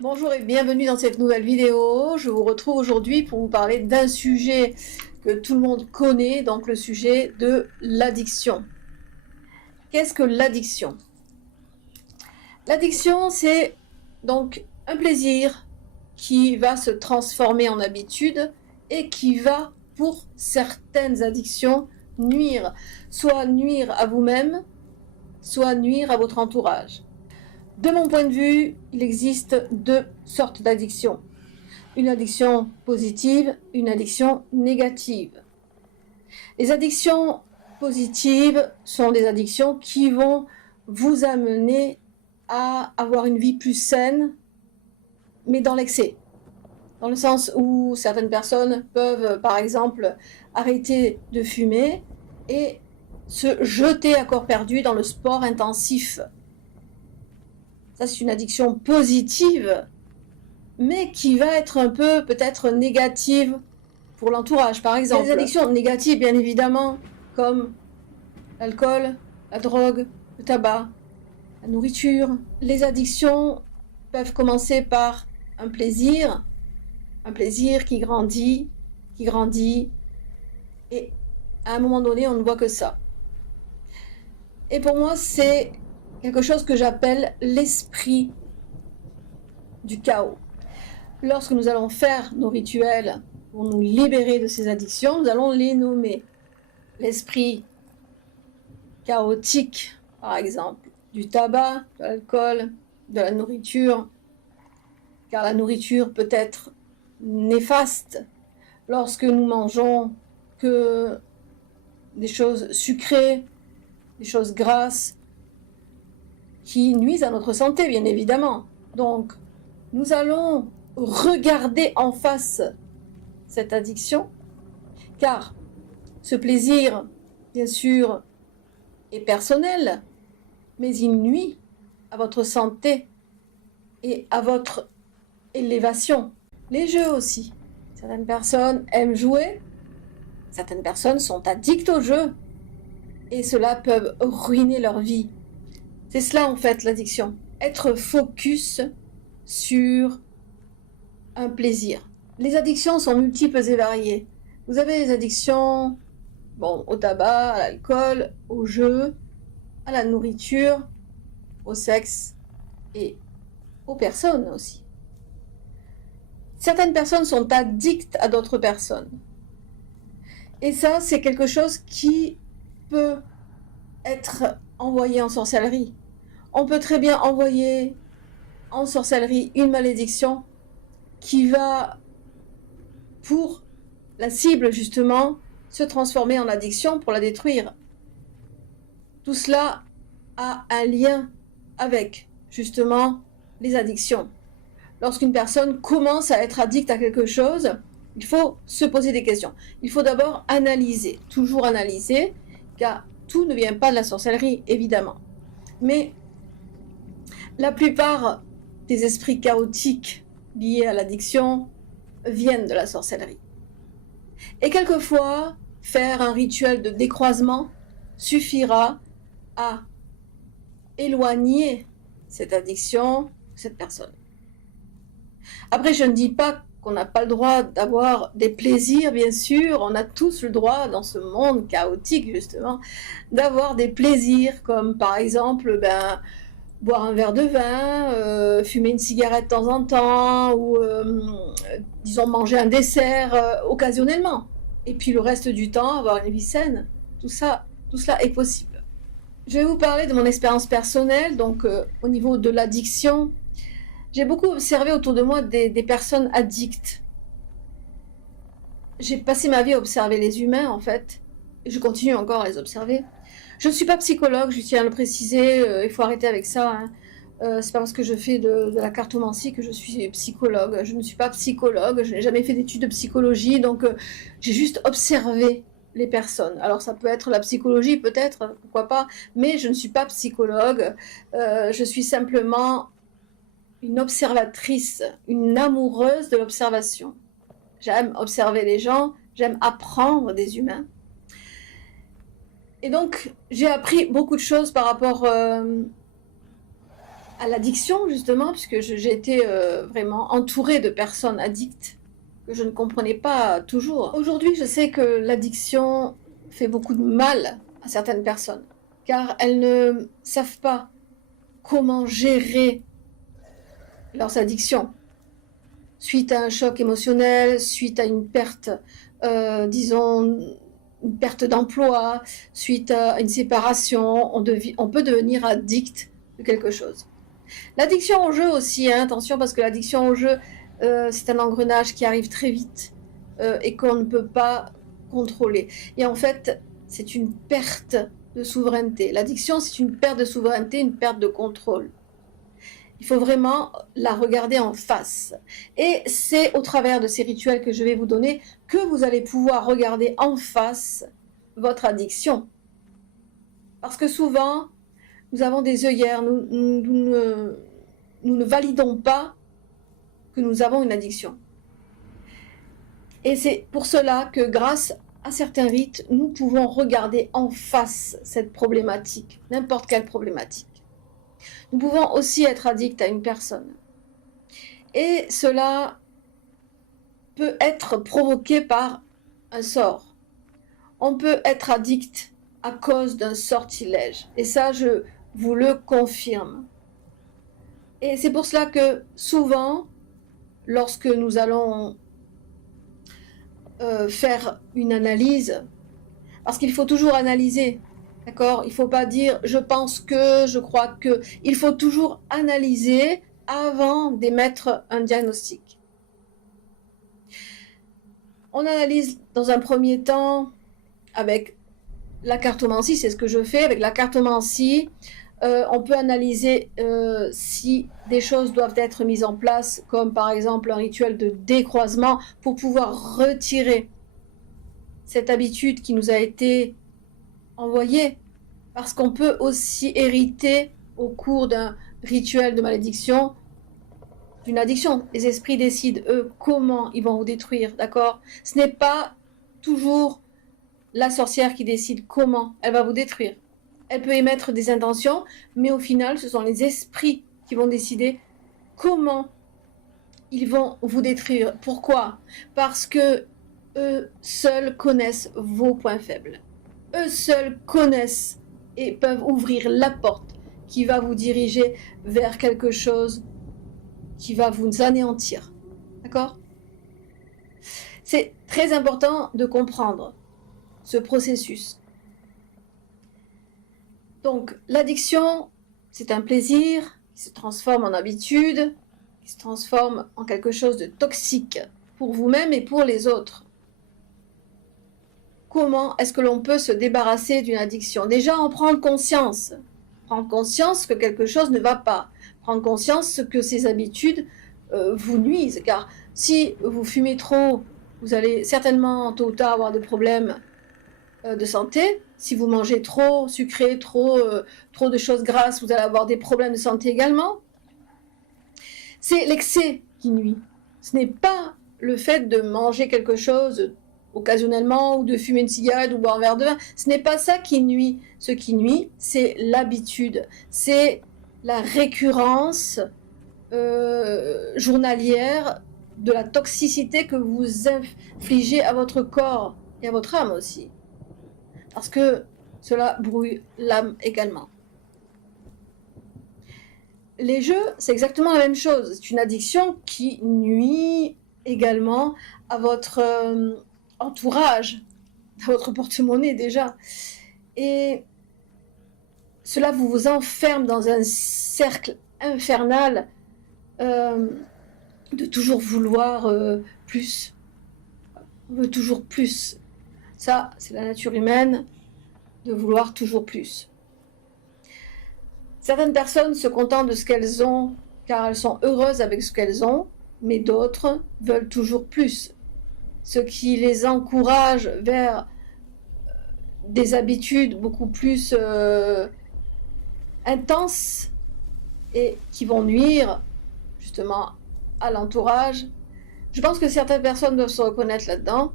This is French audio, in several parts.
Bonjour et bienvenue dans cette nouvelle vidéo. Je vous retrouve aujourd'hui pour vous parler d'un sujet que tout le monde connaît, donc le sujet de l'addiction. Qu'est-ce que l'addiction? L'addiction, c'est donc un plaisir qui va se transformer en habitude et qui va, pour certaines addictions, nuire. Soit nuire à vous-même, soit nuire à votre entourage. De mon point de vue, il existe deux sortes d'addictions. Une addiction positive, une addiction négative. Les addictions positives sont des addictions qui vont vous amener à avoir une vie plus saine, mais dans l'excès. Dans le sens où certaines personnes peuvent, par exemple, arrêter de fumer et se jeter à corps perdu dans le sport intensif. Ça, c'est une addiction positive, mais qui va être un peu peut-être négative pour l'entourage, par exemple. Il y a des addictions négatives, bien évidemment, comme l'alcool, la drogue, le tabac, la nourriture. Les addictions peuvent commencer par un plaisir qui grandit, et à un moment donné, on ne voit que ça. Et pour moi, c'est quelque chose que j'appelle l'esprit du chaos. Lorsque nous allons faire nos rituels pour nous libérer de ces addictions, nous allons les nommer. L'esprit chaotique, par exemple, du tabac, de l'alcool, de la nourriture, car la nourriture peut être néfaste lorsque nous mangeons que des choses sucrées, des choses grasses, qui nuisent à notre santé, bien évidemment. Donc, nous allons regarder en face cette addiction, car ce plaisir, bien sûr, est personnel, mais il nuit à votre santé et à votre élévation. Les jeux aussi. Certaines personnes aiment jouer, certaines personnes sont addictes aux jeux, et cela peut ruiner leur vie. C'est cela en fait l'addiction. Être focus sur un plaisir. Les addictions sont multiples et variées. Vous avez les addictions au tabac, à l'alcool, au jeu, à la nourriture, au sexe et aux personnes aussi. Certaines personnes sont addictes à d'autres personnes. Et ça, c'est quelque chose qui peut être envoyé en sorcellerie. On peut très bien envoyer en sorcellerie une malédiction qui va, pour la cible justement, se transformer en addiction pour la détruire. Tout cela a un lien avec justement les addictions. Lorsqu'une personne commence à être addicte à quelque chose, il faut se poser des questions. Il faut d'abord analyser, toujours analyser, car tout ne vient pas de la sorcellerie, évidemment. Mais la plupart des esprits chaotiques liés à l'addiction viennent de la sorcellerie. Et quelquefois, faire un rituel de décroisement suffira à éloigner cette addiction, cette personne. Après, je ne dis pas qu'on n'a pas le droit d'avoir des plaisirs, bien sûr, on a tous le droit dans ce monde chaotique, justement, d'avoir des plaisirs, comme par exemple, boire un verre de vin, fumer une cigarette de temps en temps, ou disons manger un dessert occasionnellement. Et puis le reste du temps, avoir une vie saine. Tout cela est possible. Je vais vous parler de mon expérience personnelle, donc au niveau de l'addiction. J'ai beaucoup observé autour de moi des personnes addictes. J'ai passé ma vie à observer les humains, en fait, et je continue encore à les observer. Je ne suis pas psychologue, je tiens à le préciser, il faut arrêter avec ça. Hein. C'est pas parce que je fais de la cartomancie que je suis psychologue. Je ne suis pas psychologue, je n'ai jamais fait d'études de psychologie, donc j'ai juste observé les personnes. Alors ça peut être la psychologie, peut-être, pourquoi pas, mais je ne suis pas psychologue. Je suis simplement une observatrice, une amoureuse de l'observation. J'aime observer les gens, j'aime apprendre des humains. Et donc, j'ai appris beaucoup de choses par rapport à l'addiction, justement, puisque j'ai été vraiment entourée de personnes addictes que je ne comprenais pas toujours. Aujourd'hui, je sais que l'addiction fait beaucoup de mal à certaines personnes, car elles ne savent pas comment gérer leurs addictions. Suite à un choc émotionnel, suite à une perte, disons, une perte d'emploi, suite à une séparation, on peut devenir addict de quelque chose. L'addiction au jeu aussi, hein, attention, parce que l'addiction au jeu, c'est un engrenage qui arrive très vite et qu'on ne peut pas contrôler. Et en fait, c'est une perte de souveraineté. L'addiction, c'est une perte de souveraineté, une perte de contrôle. Il faut vraiment la regarder en face. Et c'est au travers de ces rituels que je vais vous donner que vous allez pouvoir regarder en face votre addiction. Parce que souvent, nous avons des œillères, nous ne validons pas que nous avons une addiction. Et c'est pour cela que grâce à certains rites, nous pouvons regarder en face cette problématique, n'importe quelle problématique. Nous pouvons aussi être addicts à une personne. Et cela peut être provoqué par un sort. On peut être addict à cause d'un sortilège. Et ça, je vous le confirme. Et c'est pour cela que souvent, lorsque nous allons faire une analyse, parce qu'il faut toujours analyser, d'accord? Il ne faut pas dire je pense que, je crois que. Il faut toujours analyser avant d'émettre un diagnostic. On analyse dans un premier temps avec la cartomancie, c'est ce que je fais. Avec la cartomancie, on peut analyser si des choses doivent être mises en place, comme par exemple un rituel de décroisement, pour pouvoir retirer cette habitude qui nous a été envoyée. Parce qu'on peut aussi hériter au cours d'un rituel de malédiction d'une addiction. Les esprits décident, eux, comment ils vont vous détruire, d'accord? Ce n'est pas toujours la sorcière qui décide comment elle va vous détruire. Elle peut émettre des intentions, mais au final, ce sont les esprits qui vont décider comment ils vont vous détruire. Pourquoi? Parce que eux seuls connaissent vos points faibles. Eux seuls connaissent et peuvent ouvrir la porte qui va vous diriger vers quelque chose qui va vous anéantir. D'accord? C'est très important de comprendre ce processus. Donc, l'addiction, c'est un plaisir qui se transforme en habitude, qui se transforme en quelque chose de toxique pour vous-même et pour les autres. Comment est-ce que l'on peut se débarrasser d'une addiction? Déjà, en prendre conscience. Prendre conscience que quelque chose ne va pas. Prendre conscience que ces habitudes vous nuisent. Car si vous fumez trop, vous allez certainement tôt ou tard avoir des problèmes de santé. Si vous mangez trop sucré, trop de choses grasses, vous allez avoir des problèmes de santé également. C'est l'excès qui nuit. Ce n'est pas le fait de manger quelque chose occasionnellement ou de fumer une cigarette ou boire un verre de vin. Ce n'est pas ça qui nuit. Ce qui nuit, c'est l'habitude. C'est la récurrence journalière de la toxicité que vous infligez à votre corps et à votre âme aussi. Parce que cela brouille l'âme également. Les jeux, c'est exactement la même chose. C'est une addiction qui nuit également à votre entourage, à votre porte-monnaie déjà. Et cela vous enferme dans un cercle infernal de toujours vouloir plus. On veut toujours plus. Ça, c'est la nature humaine, de vouloir toujours plus. Certaines personnes se contentent de ce qu'elles ont, car elles sont heureuses avec ce qu'elles ont, mais d'autres veulent toujours plus. Ce qui les encourage vers des habitudes beaucoup plus intenses et qui vont nuire justement à l'entourage. Je pense que certaines personnes doivent se reconnaître là-dedans.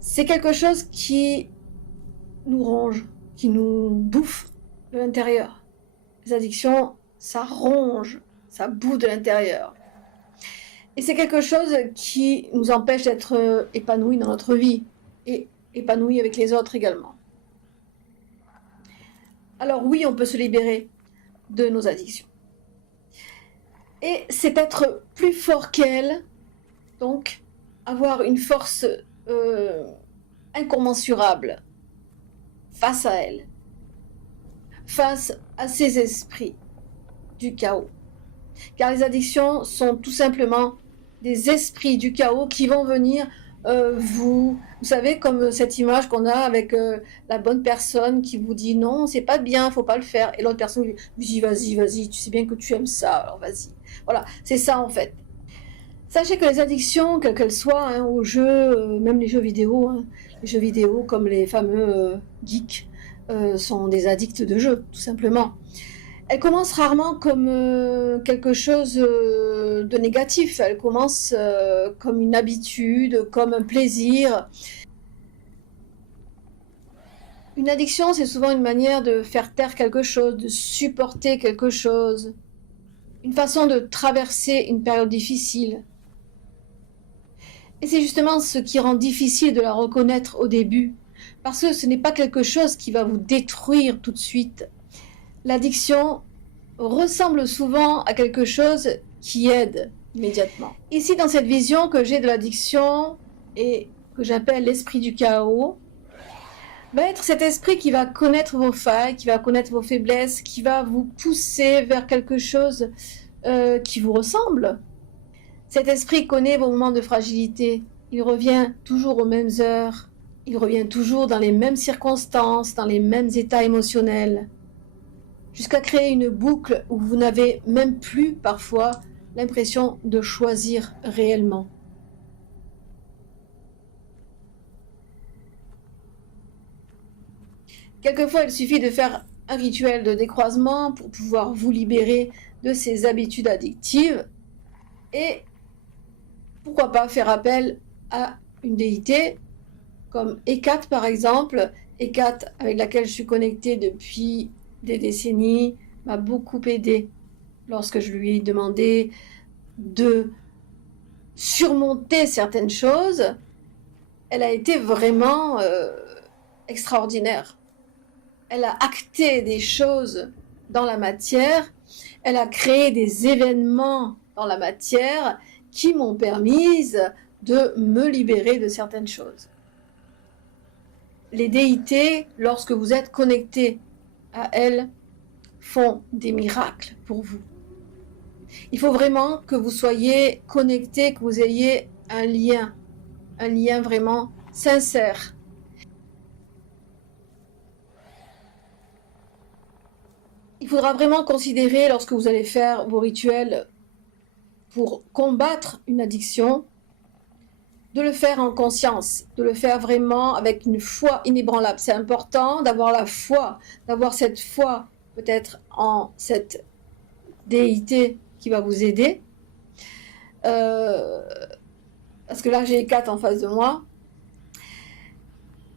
C'est quelque chose qui nous ronge, qui nous bouffe de l'intérieur. Les addictions, ça ronge, ça bout de l'intérieur. Et c'est quelque chose qui nous empêche d'être épanouis dans notre vie et épanouis avec les autres également. Alors oui, on peut se libérer de nos addictions. Et c'est être plus fort qu'elles, donc avoir une force incommensurable face à elles, face à ces esprits du chaos. Car les addictions sont tout simplement des esprits du chaos qui vont venir vous savez, comme cette image qu'on a avec la bonne personne qui vous dit non, c'est pas bien, faut pas le faire. Et l'autre personne vous dit vas-y, tu sais bien que tu aimes ça, alors vas-y. Voilà, c'est ça en fait. Sachez que les addictions, quelles qu'elles soient, hein, aux jeux, même les jeux vidéo, hein, les jeux vidéo comme les fameux geeks, sont des addicts de jeu, tout simplement. Elle commence rarement comme quelque chose de négatif. Elle commence comme une habitude, comme un plaisir. Une addiction, c'est souvent une manière de faire taire quelque chose, de supporter quelque chose. Une façon de traverser une période difficile. Et c'est justement ce qui rend difficile de la reconnaître au début. Parce que ce n'est pas quelque chose qui va vous détruire tout de suite. L'addiction ressemble souvent à quelque chose qui aide immédiatement. Ici, dans cette vision que j'ai de l'addiction et que j'appelle l'esprit du chaos, va être cet esprit qui va connaître vos failles, qui va connaître vos faiblesses, qui va vous pousser vers quelque chose qui vous ressemble. Cet esprit connaît vos moments de fragilité. Il revient toujours aux mêmes heures. Il revient toujours dans les mêmes circonstances, dans les mêmes états émotionnels, jusqu'à créer une boucle où vous n'avez même plus parfois l'impression de choisir réellement. Quelquefois, il suffit de faire un rituel de décroisement pour pouvoir vous libérer de ces habitudes addictives et pourquoi pas faire appel à une déité comme Hécate par exemple. Hécate, avec laquelle je suis connectée depuis des décennies, m'a beaucoup aidée lorsque je lui ai demandé de surmonter certaines choses. Elle a été vraiment extraordinaire. Elle a acté des choses dans la matière, elle a créé des événements dans la matière qui m'ont permis de me libérer de certaines choses. Les déités, lorsque vous êtes connectés à elles, font des miracles pour vous. Il faut vraiment que vous soyez connectés, que vous ayez un lien vraiment sincère. Il faudra vraiment considérer, lorsque vous allez faire vos rituels pour combattre une addiction, de le faire en conscience, de le faire vraiment avec une foi inébranlable. C'est important d'avoir la foi, d'avoir cette foi peut-être en cette déité qui va vous aider. Parce que là, j'ai 4 en face de moi.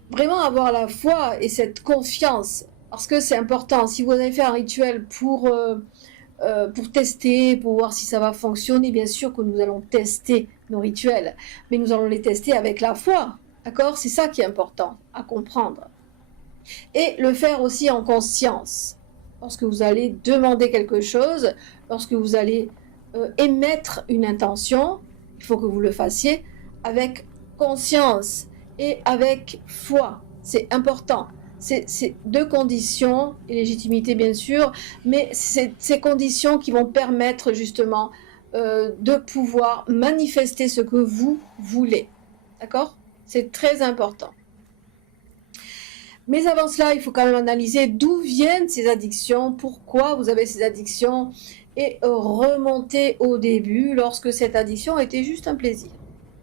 Vraiment avoir la foi et cette confiance, parce que c'est important. Si vous allez faire un rituel pour tester, pour voir si ça va fonctionner, bien sûr que nous allons tester nos rituels, mais nous allons les tester avec la foi, d'accord? C'est ça qui est important à comprendre. Et le faire aussi en conscience. Lorsque vous allez demander quelque chose, lorsque vous allez émettre une intention, il faut que vous le fassiez avec conscience et avec foi. C'est important. C'est 2 conditions, et légitimité bien sûr, mais c'est ces conditions qui vont permettre justement de pouvoir manifester ce que vous voulez. D'accord? C'est très important. Mais avant cela, il faut quand même analyser d'où viennent ces addictions, pourquoi vous avez ces addictions, et remonter au début lorsque cette addiction était juste un plaisir.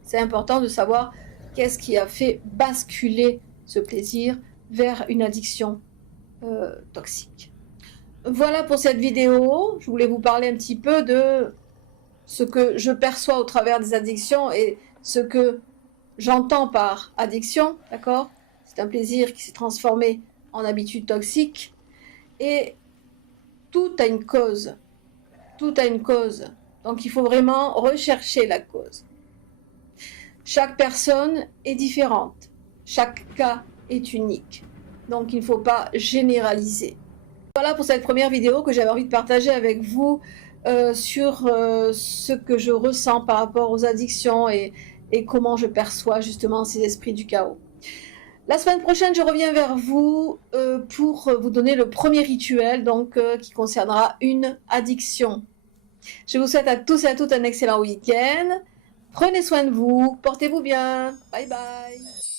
C'est important de savoir qu'est-ce qui a fait basculer ce plaisir vers une addiction toxique. Voilà pour cette vidéo. Je voulais vous parler un petit peu de ce que je perçois au travers des addictions et ce que j'entends par addiction, d'accord? C'est un plaisir qui s'est transformé en habitude toxique et tout a une cause. tout a une cause. Donc il faut vraiment rechercher la cause. Chaque personne est différente. Chaque cas est unique. Donc il ne faut pas généraliser. Voilà pour cette première vidéo que j'avais envie de partager avec vous sur ce que je ressens par rapport aux addictions et comment je perçois justement ces esprits du chaos. La semaine prochaine, je reviens vers vous pour vous donner le premier rituel donc, qui concernera une addiction. Je vous souhaite à tous et à toutes un excellent week-end. Prenez soin de vous, portez-vous bien. Bye bye.